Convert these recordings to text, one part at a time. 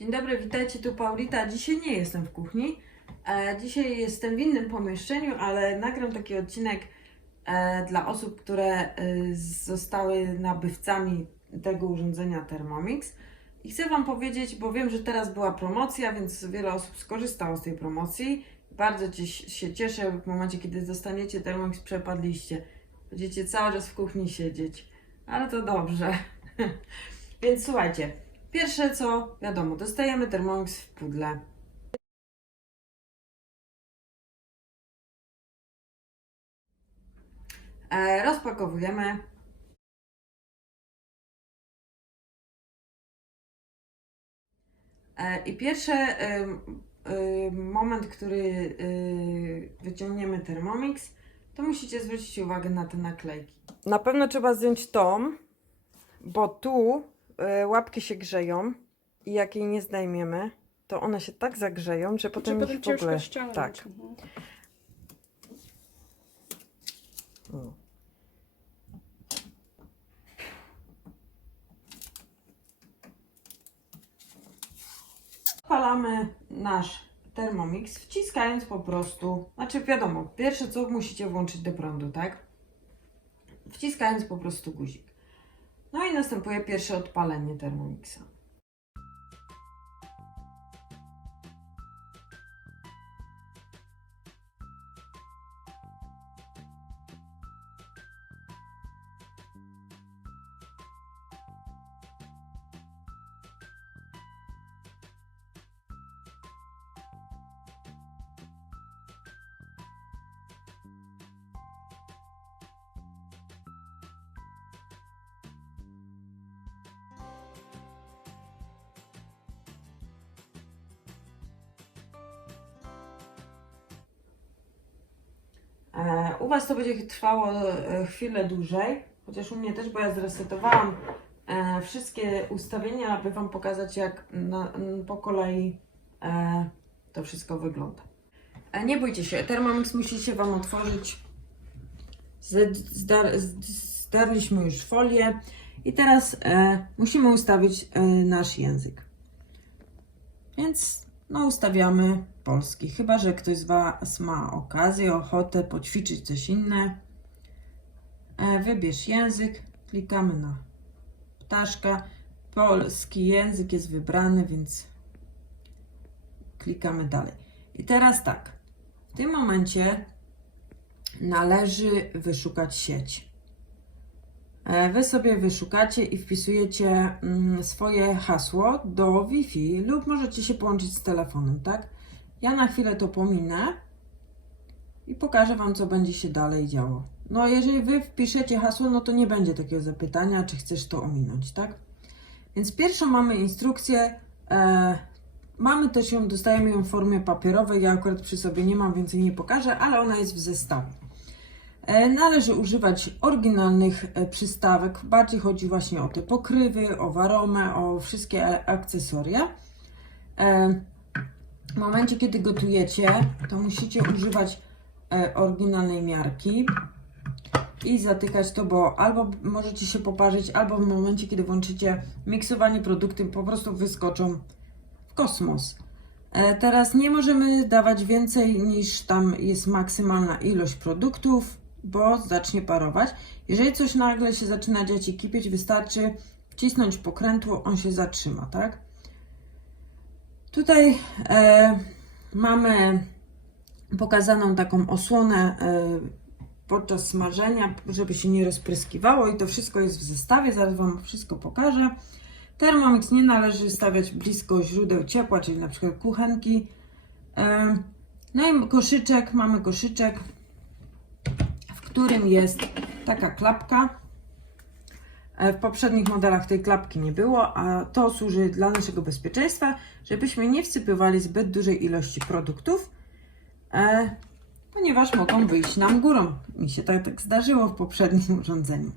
Dzień dobry, witajcie, tu Paulita. Dzisiaj nie jestem w kuchni. E, dzisiaj jestem w innym pomieszczeniu, ale nagram taki odcinek e, dla osób, które e, zostały nabywcami tego urządzenia Thermomix. I chcę Wam powiedzieć, bo wiem, że teraz była promocja, więc wiele osób skorzystało z tej promocji. Bardzo cie- się cieszę w momencie, kiedy dostaniecie Thermomix, przepadliście. Będziecie cały czas w kuchni siedzieć. Ale to dobrze. więc słuchajcie, Pierwsze co, wiadomo, dostajemy Thermomix w pudle. E, rozpakowujemy. E, I pierwszy moment, który y, wyciągniemy Thermomix, to musicie zwrócić uwagę na te naklejki. Na pewno trzeba zdjąć tą, bo tu łapki się grzeją i jak jej nie zdejmiemy, to one się tak zagrzeją, że potem Potem, ich w ogóle... ściągnąć. Tak. Mhm. O. Odpalamy nasz Thermomix, wciskając po prostu, znaczy wiadomo, pierwsze co musicie włączyć do prądu, tak? Wciskając po prostu guzik. No i następuje pierwsze odpalenie Thermomixa. U Was to będzie trwało e, chwilę dłużej, chociaż u mnie też, bo ja zresetowałam e, wszystkie ustawienia, aby Wam pokazać, jak na, po kolei e, to wszystko wygląda. Nie bójcie się, Thermomix musi się Wam otworzyć. Zdarliśmy już folię i teraz musimy ustawić nasz język. Więc no ustawiamy polski. Chyba, że ktoś z Was ma okazję, ochotę poćwiczyć coś inne. E, wybierz język, klikamy na ptaszka. Polski język jest wybrany, więc klikamy dalej. I teraz tak, w tym momencie należy wyszukać sieć. E, Wy sobie wyszukacie i wpisujecie mm, swoje hasło do Wi-Fi lub możecie się połączyć z telefonem, tak? Ja na chwilę to pominę i pokażę Wam, co będzie się dalej działo. No, jeżeli Wy wpiszecie hasło, no to nie będzie takiego zapytania, czy chcesz to ominąć, tak? Więc pierwszą mamy instrukcję. E, mamy też ją, dostajemy ją w formie papierowej. Ja akurat przy sobie nie mam, więc jej nie pokażę, ale ona jest w zestawie. E, Należy używać oryginalnych e, przystawek. Bardziej chodzi właśnie o te pokrywy, o waromę, o wszystkie akcesoria. E, W momencie, kiedy gotujecie, to musicie używać e, oryginalnej miarki i zatykać to, bo albo możecie się poparzyć, albo w momencie, kiedy włączycie miksowanie produkty, po prostu wyskoczą w kosmos. E, Teraz nie możemy dawać więcej niż tam jest maksymalna ilość produktów, bo zacznie parować. Jeżeli coś nagle się zaczyna dziać i kipieć, wystarczy wcisnąć pokrętło, on się zatrzyma, tak? Tutaj e, mamy pokazaną taką osłonę e, podczas smażenia, żeby się nie rozpryskiwało i to wszystko jest w zestawie, zaraz Wam wszystko pokażę. Thermomix nie należy stawiać blisko źródeł ciepła, czyli na przykład kuchenki. E, No i koszyczek, mamy koszyczek, w którym jest taka klapka. E, W poprzednich modelach tej klapki nie było, a to służy dla naszego bezpieczeństwa, żebyśmy nie wsypywali zbyt dużej ilości produktów, e, ponieważ mogą wyjść nam górą. Mi się tak, tak zdarzyło w poprzednim urządzeniu.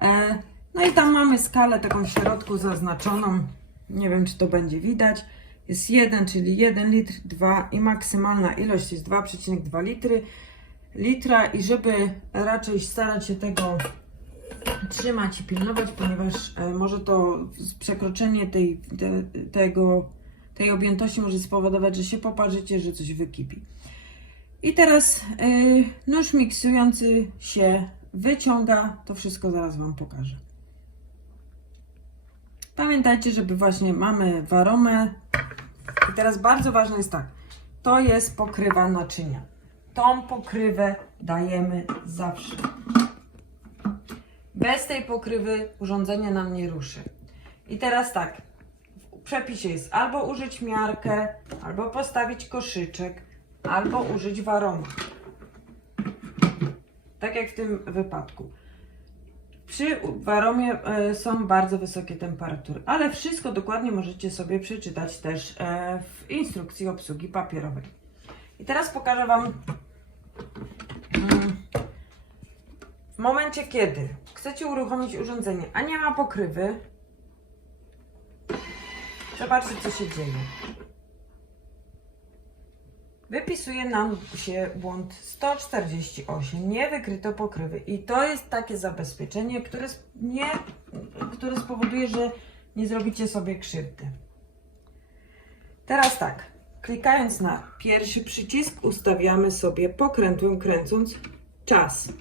E, no i tam mamy skalę taką w środku zaznaczoną. Nie wiem, czy to będzie widać. Jest 1, czyli 1 litr, 2 i maksymalna ilość jest 2,2 litry litra i żeby raczej starać się tego trzymać i pilnować, ponieważ e, może to przekroczenie tej, te, tego tej objętości może spowodować, że się poparzycie, że coś wykipi. I teraz yy, nóż miksujący się wyciąga. To wszystko zaraz Wam pokażę. Pamiętajcie, żeby właśnie mamy waromę. I teraz bardzo ważne jest tak. To jest pokrywa naczynia. Tą pokrywę dajemy zawsze. Bez tej pokrywy urządzenie nam nie ruszy. I teraz tak. W przepisie jest albo użyć miarkę, albo postawić koszyczek, albo użyć waroma. Tak jak w tym wypadku. Przy waromie e, są bardzo wysokie temperatury, ale wszystko dokładnie możecie sobie przeczytać też e, w instrukcji obsługi papierowej. I teraz pokażę Wam mm, w momencie, kiedy chcecie uruchomić urządzenie, a nie ma pokrywy, zobaczcie, co się dzieje. Wypisuje nam się błąd 148, nie wykryto pokrywy. I to jest takie zabezpieczenie, które, nie, które spowoduje, że nie zrobicie sobie krzywdy. Teraz tak, klikając na pierwszy przycisk, ustawiamy sobie pokrętłem kręcąc czas.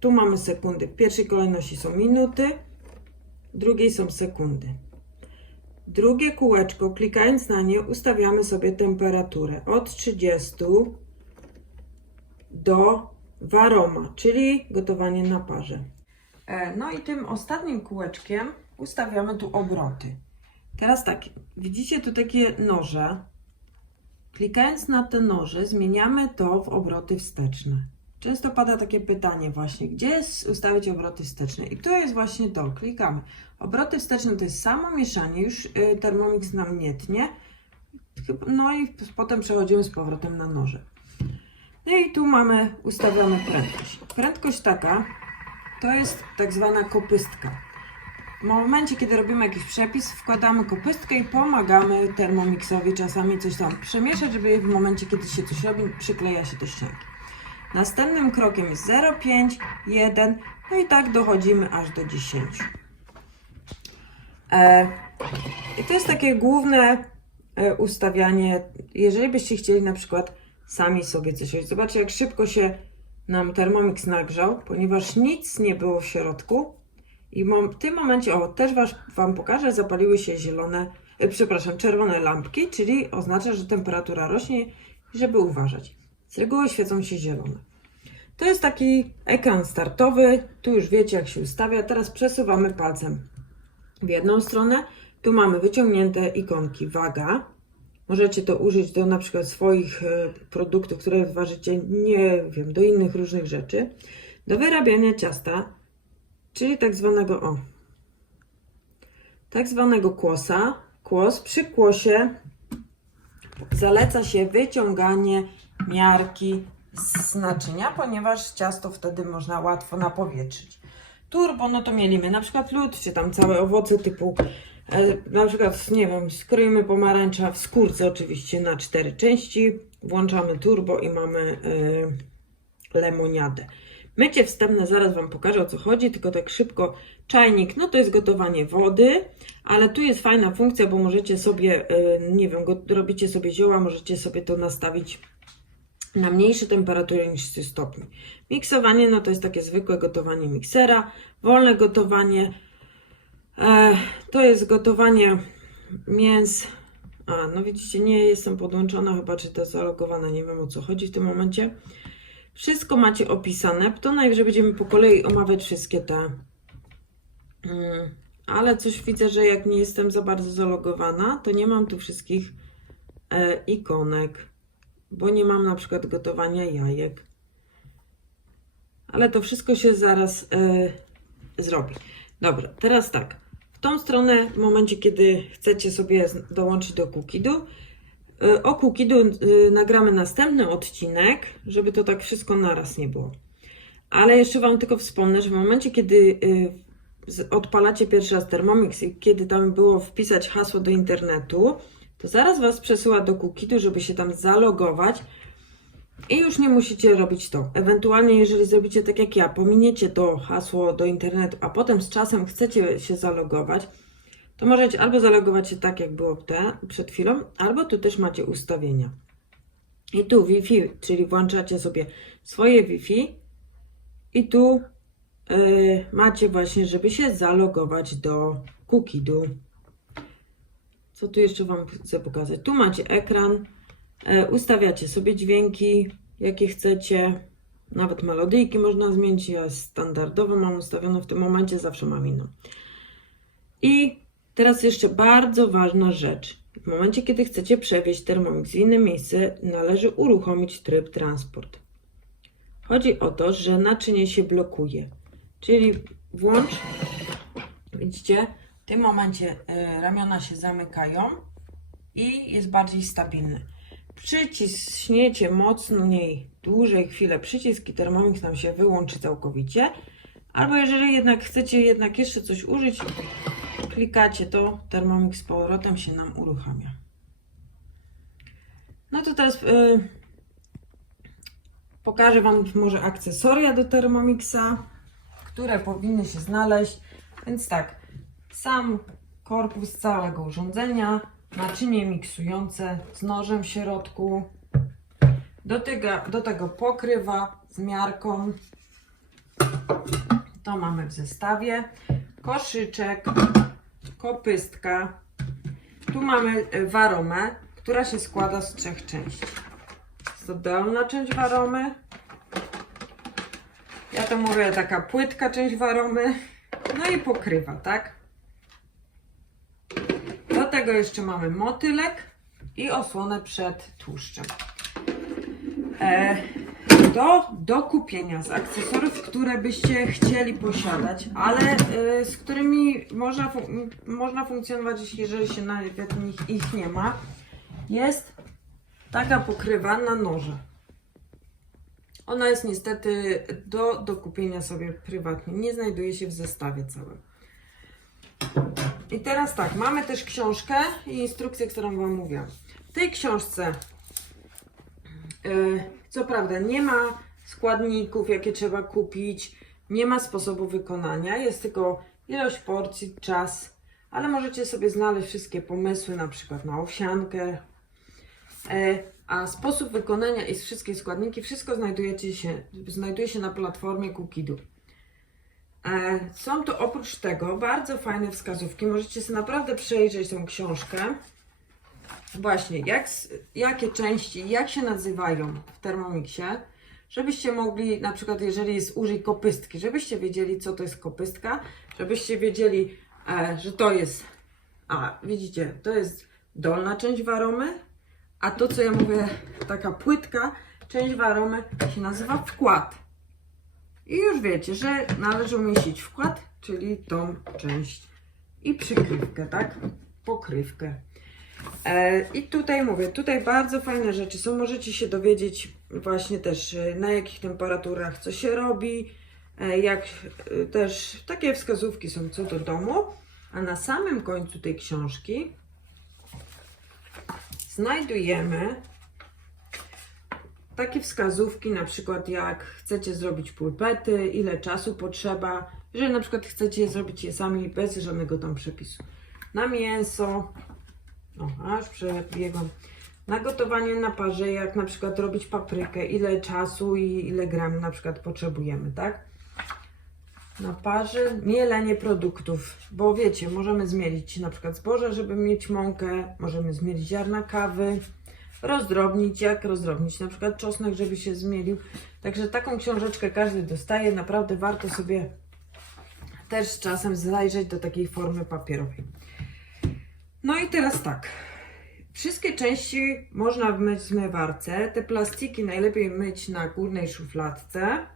Tu mamy sekundy. W pierwszej kolejności są minuty, w drugiej są sekundy. Drugie kółeczko, klikając na nie, ustawiamy sobie temperaturę od 30 do waroma, czyli gotowanie na parze. E, No i tym ostatnim kółeczkiem ustawiamy tu obroty. Teraz tak, widzicie tu takie noże. Klikając na te noże, zmieniamy to w obroty wsteczne. Często pada takie pytanie właśnie, gdzie ustawić obroty wsteczne? I to jest właśnie to, klikamy. Obroty wsteczne to jest samo mieszanie, już y, Thermomix nam nie tnie. No i potem przechodzimy z powrotem na noże. No i tu mamy ustawioną prędkość. Prędkość taka to jest tak zwana kopystka. W momencie, kiedy robimy jakiś przepis, wkładamy kopystkę i pomagamy Thermomixowi czasami coś tam przemieszać, żeby w momencie, kiedy się coś robi, przykleja się do ścianki. Następnym krokiem jest 0,5, 1, no i tak dochodzimy aż do 10. E, I to jest takie główne e, ustawianie, jeżeli byście chcieli na przykład sami sobie coś robić. Zobaczcie, jak szybko się nam Thermomix nagrzał, ponieważ nic nie było w środku. I w tym momencie, o, też was, Wam pokażę, zapaliły się zielone, e, przepraszam, czerwone lampki, czyli oznacza, że temperatura rośnie, żeby uważać. Z reguły świecą się zielone. To jest taki ekran startowy, tu już wiecie jak się ustawia. Teraz przesuwamy palcem w jedną stronę. Tu mamy wyciągnięte ikonki waga. Możecie to użyć do na przykład swoich e, produktów, które ważycie, nie wiem, do innych różnych rzeczy. Do wyrabiania ciasta, czyli tak zwanego, o, tak zwanego kłosa. Kłos. Przy kłosie zaleca się wyciąganie miarki z naczynia, ponieważ ciasto wtedy można łatwo napowietrzyć. Turbo, no to mielimy na przykład lód, czy tam całe owoce typu, e, na przykład, nie wiem, skroimy pomarańcza w skórce oczywiście na cztery części, włączamy turbo i mamy e, lemoniadę. Mycie wstępne, zaraz Wam pokażę o co chodzi, tylko tak szybko. Czajnik, no to jest gotowanie wody, ale tu jest fajna funkcja, bo możecie sobie, e, nie wiem, robicie sobie zioła, możecie sobie to nastawić na mniejsze temperatury niż 100 stopni. Miksowanie, no to jest takie zwykłe gotowanie miksera, wolne gotowanie, e, to jest gotowanie mięs. A, no widzicie, nie jestem podłączona, chyba czy to jest zalogowane, nie wiem o co chodzi w tym momencie. Wszystko macie opisane, to najwyżej będziemy po kolei omawiać wszystkie te. Mm, ale coś widzę, że jak nie jestem za bardzo zalogowana, to nie mam tu wszystkich e, ikonek, bo nie mam na przykład gotowania jajek. Ale to wszystko się zaraz e, zrobi. Dobra, teraz tak. W tą stronę, w momencie, kiedy chcecie sobie dołączyć do Kukidu, e, o Kukidu e, nagramy następny odcinek, żeby to tak wszystko naraz nie było. Ale jeszcze Wam tylko wspomnę, że w momencie, kiedy odpalacie pierwszy raz Thermomix i kiedy tam było wpisać hasło do internetu, to zaraz Was przesyła do Kukidu, żeby się tam zalogować i już nie musicie robić to. Ewentualnie, jeżeli zrobicie tak jak ja, pominiecie to hasło do internetu, a potem z czasem chcecie się zalogować, to możecie albo zalogować się tak, jak było te, przed chwilą, albo tu też macie ustawienia. I tu Wi-Fi, czyli włączacie sobie swoje Wi-Fi i tu yy, macie właśnie, żeby się zalogować do Cookidu. Co tu jeszcze Wam chcę pokazać? Tu macie ekran, e, ustawiacie sobie dźwięki, jakie chcecie, nawet melodyjki można zmienić. Ja standardowo mam ustawione w tym momencie, zawsze mam inną. I teraz jeszcze bardzo ważna rzecz. W momencie, kiedy chcecie przewieźć Thermomix w inne miejsce, należy uruchomić tryb transport. Chodzi o to, że naczynie się blokuje. Czyli włącz, widzicie, w tym momencie y, ramiona się zamykają i jest bardziej stabilny. Przyciśniecie mocniej, dłużej chwilę przycisk i Thermomix nam się wyłączy całkowicie. Albo jeżeli jednak chcecie jednak jeszcze coś użyć, klikacie to, Thermomix z powrotem się nam uruchamia. No to teraz y, pokażę Wam może akcesoria do Thermomixa, które powinny się znaleźć. Więc tak, sam korpus całego urządzenia, naczynie miksujące z nożem w środku, do tego, do tego pokrywa z miarką. To mamy w zestawie. Koszyczek, kopystka. Tu mamy e, waromę, która się składa z trzech części. Jest to dolna część waromy. Ja to mówię taka płytka część waromy. No i pokrywa, tak? Tego jeszcze mamy motylek i osłonę przed tłuszczem. E, do, do kupienia z akcesoriów, które byście chcieli posiadać, ale e, z którymi można, można funkcjonować, jeżeli się nawet nich, ich nie ma, jest taka pokrywa na noże. Ona jest niestety do, do kupienia sobie prywatnie, nie znajduje się w zestawie całym. I teraz tak, mamy też książkę i instrukcję, którą Wam mówię. W tej książce, yy, co prawda, nie ma składników, jakie trzeba kupić, nie ma sposobu wykonania, jest tylko ilość porcji, czas, ale możecie sobie znaleźć wszystkie pomysły, na przykład na owsiankę. E, a sposób wykonania i wszystkie składniki, wszystko znajdujecie się, znajduje się na platformie Cookidu. E, Są to oprócz tego bardzo fajne wskazówki. Możecie sobie naprawdę przejrzeć tą książkę. Właśnie, jak, jakie części, jak się nazywają w Thermomixie, żebyście mogli, na przykład jeżeli jest użyj kopystki, żebyście wiedzieli, co to jest kopystka, żebyście wiedzieli, e, że to jest, a widzicie, to jest dolna część waromy, a to, co ja mówię, taka płytka, część waromy się nazywa wkład. I już wiecie, że należy umieścić wkład, czyli tą część i przykrywkę, tak? Pokrywkę. E, I tutaj mówię, tutaj bardzo fajne rzeczy są. Możecie się dowiedzieć właśnie też e, na jakich temperaturach co się robi, e, jak też takie wskazówki są co do domu. A na samym końcu tej książki znajdujemy takie wskazówki, na przykład jak chcecie zrobić pulpety, ile czasu potrzeba, jeżeli na przykład chcecie zrobić je sami bez żadnego tam przepisu. Na mięso, o, aż przebiegam. Na gotowanie na parze, jak na przykład robić paprykę, ile czasu i ile gram na przykład potrzebujemy, tak? Na parze mielenie produktów, bo wiecie, możemy zmielić na przykład zboże, żeby mieć mąkę, możemy zmielić ziarna kawy, rozdrobnić, jak rozdrobnić na przykład czosnek, żeby się zmielił. Także taką książeczkę każdy dostaje, naprawdę warto sobie też z czasem zajrzeć do takiej formy papierowej. No i teraz tak. Wszystkie części można myć w zmywarce. Te plastiki najlepiej myć na górnej szufladce.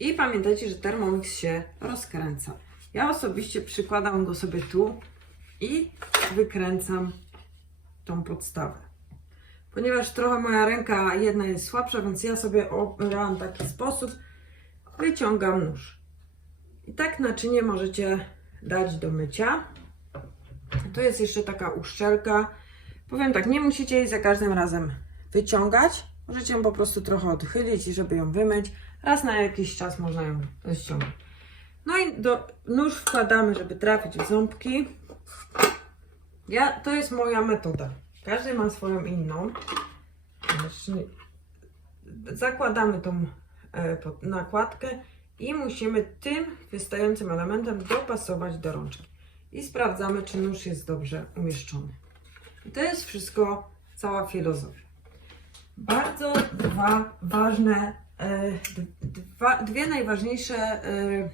I pamiętajcie, że Thermomix się rozkręca. Ja osobiście przykładam go sobie tu i wykręcam tą podstawę. Ponieważ trochę moja ręka jedna jest słabsza, więc ja sobie obrałam taki sposób. Wyciągam nóż. I tak naczynie możecie dać do mycia. Tu jest jeszcze taka uszczelka. Powiem tak, nie musicie jej za każdym razem wyciągać. Możecie ją po prostu trochę odchylić żeby ją wymyć. Raz na jakiś czas można ją ściągnąć. No i do, nóż wkładamy, żeby trafić w ząbki. Ja, to jest moja metoda. Każdy ma swoją inną. Znaczy, Zakładamy tą e, nakładkę i musimy tym wystającym elementem dopasować do rączki. I sprawdzamy, czy nóż jest dobrze umieszczony. I to jest wszystko, cała filozofia. Bardzo dwa ważne, e, dwa, dwie najważniejsze e,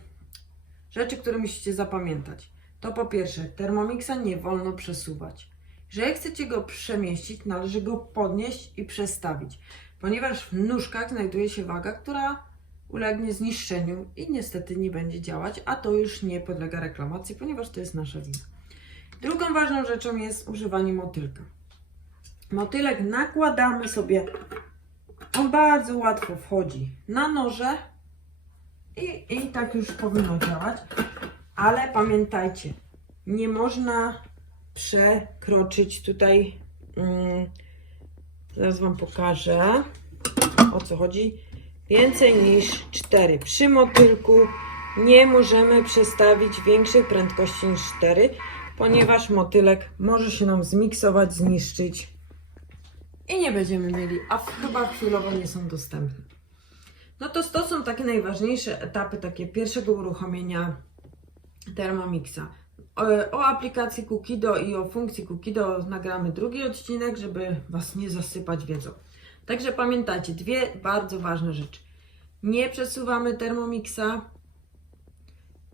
rzeczy, które musicie zapamiętać. To po pierwsze, Thermomixa nie wolno przesuwać. Jeżeli chcecie go przemieścić, należy go podnieść i przestawić, ponieważ w nóżkach znajduje się waga, która ulegnie zniszczeniu i niestety nie będzie działać, a to już nie podlega reklamacji, ponieważ to jest nasza wina. Drugą ważną rzeczą jest używanie motylka. Motylek nakładamy sobie, on bardzo łatwo wchodzi na noże i, i tak już powinno działać, ale pamiętajcie, nie można przekroczyć tutaj, mm, zaraz Wam pokażę o co chodzi, więcej niż 4. Przy motylku nie możemy przestawić większej prędkości niż 4, ponieważ motylek może się nam zmiksować, zniszczyć i nie będziemy mieli, a chyba chwilowo nie są dostępne. No to to są takie najważniejsze etapy takie pierwszego uruchomienia Thermomixa. O, o aplikacji Kukido i o funkcji Kukido nagramy drugi odcinek, żeby Was nie zasypać wiedzą. Także pamiętajcie, dwie bardzo ważne rzeczy. Nie przesuwamy Thermomixa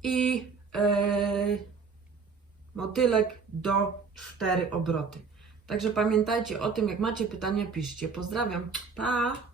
i e, motylek do 4 obroty. Także pamiętajcie o tym, jak macie pytania, piszcie. Pozdrawiam. Pa!